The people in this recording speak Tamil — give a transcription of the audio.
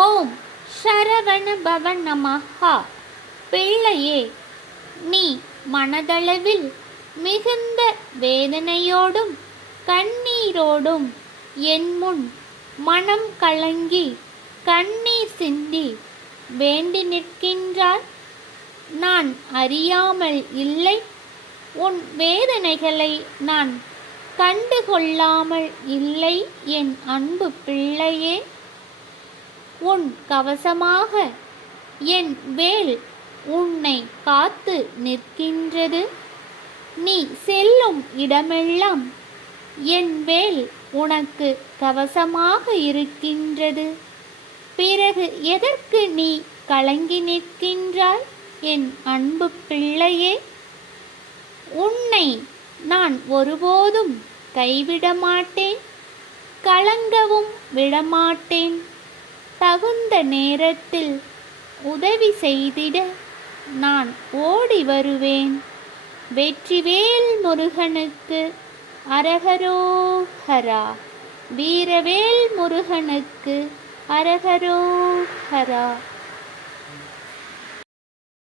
ஓம் சரவண பவ நமஹா. பிள்ளையே, நீ மனதளவில் மிகுந்த வேதனையோடும் கண்ணீரோடும் என் முன் மனம் கலங்கி கண்ணீர் சிந்தி வேண்டி நிற்கின்றாய். நான் அறியாமல் இல்லை. உன் வேதனைகளை நான் கண்டுகொள்ளாமல் இல்லை. என் அன்பு பிள்ளையே, உன் கவசமாக என் வேல் உன்னை காத்து நிற்கின்றது. நீ செல்லும் இடமெல்லாம் என் வேல் உனக்கு கவசமாக இருக்கின்றது. பிறகு எதற்கு நீ கலங்கி நிற்கின்றாய் என் அன்பு பிள்ளையே? உன்னை நான் ஒருபோதும் கைவிட மாட்டேன், கலங்கவும் விடமாட்டேன். தகுந்த நேரத்தில் உதவி செய்திட நான் ஓடி வருவேன். வெற்றிவேல் முருகனுக்கு அரகரோஹரா. வீரவேல் முருகனுக்கு அரகரோஹரா.